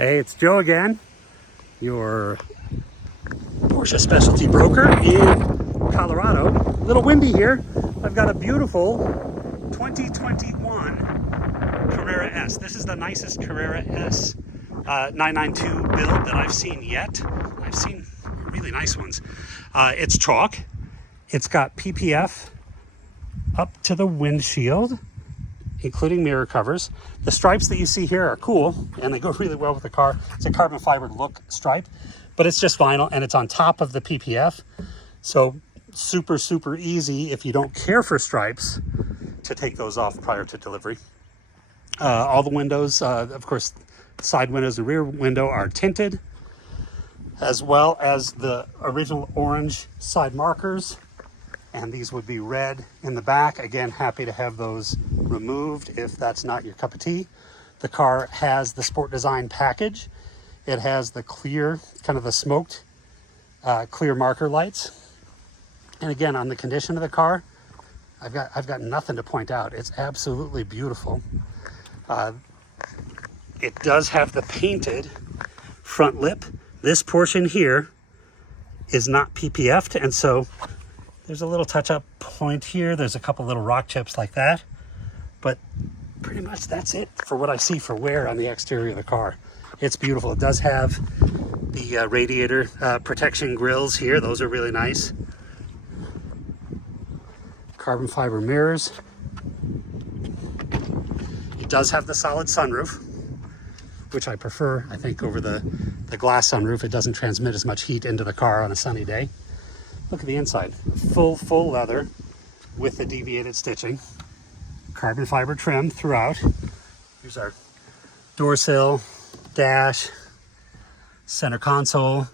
Hey, it's Joe again, your Porsche specialty broker in Colorado. A little windy here. I've got a beautiful 2021 Carrera S. This is the nicest Carrera S 992 build that I've seen yet. I've seen really nice ones. It's chalk. It's got PPF up to the windshield, including mirror covers. The stripes that you see here are cool and they go really well with the car. It's a carbon fiber look stripe, but it's just vinyl and it's on top of the PPF. So super easy if you don't care for stripes to take those off prior to delivery. All the windows, of course, side windows and rear window are tinted, as well as the original orange side markers. And these would be red in the back. Again, happy to have those removed if that's not your cup of tea. The car has the Sport Design package. It has the clear, kind of the smoked clear marker lights. And again, on the condition of the car, I've got nothing to point out. It's absolutely beautiful. It does have the painted front lip. This portion here is not PPF'd, and so there's a little touch-up point here. There's a couple little rock chips like that, but pretty much that's it for what I see for wear on the exterior of the car. It's beautiful. It does have the radiator protection grills here. Those are really nice. Carbon fiber mirrors. It does have the solid sunroof, which I prefer, I think, over the glass sunroof. It doesn't transmit as much heat into the car on a sunny day. Look at the inside, full leather with the deviated stitching, carbon fiber trim throughout. Here's our door sill, dash, center console,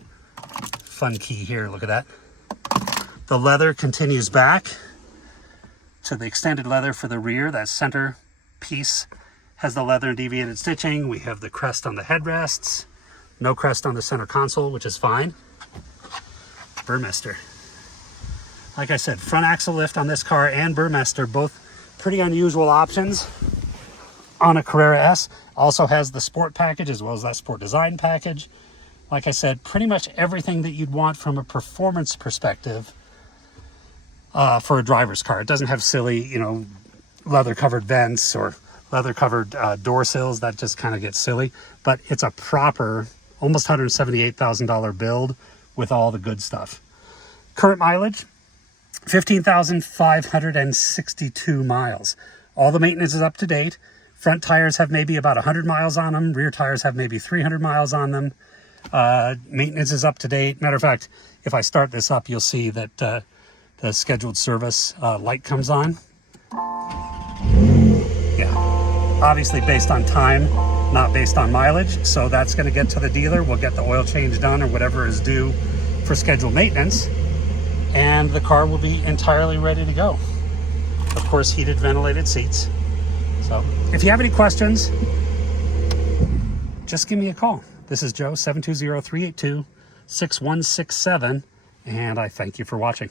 fun key here, look at that. The leather continues back to the extended leather for the rear. That center piece has the leather and deviated stitching. We have the crest on the headrests, no crest on the center console, which is fine. Burmester. Like I said, front axle lift on this car and Burmester, both pretty unusual options on a Carrera S. Also has the Sport package as well as that Sport Design package. Like I said, pretty much everything that you'd want from a performance perspective for a driver's car. It doesn't have silly, leather covered vents or leather covered door sills. That just kind of gets silly, but it's a proper, almost $178,000 build with all the good stuff. Current mileage, 15,562 miles. All the maintenance is up to date. Front tires have maybe about 100 miles on them. Rear tires have maybe 300 miles on them. Maintenance is up to date. Matter of fact, if I start this up, you'll see that the scheduled service light comes on. Yeah, obviously based on time, not based on mileage. So that's going to get to the dealer. We'll get the oil change done or whatever is due for scheduled maintenance, and the car will be entirely ready to go. Of course, heated, ventilated seats. So if you have any questions, just give me a call. This is Joe, 720-382-6167, and I thank you for watching.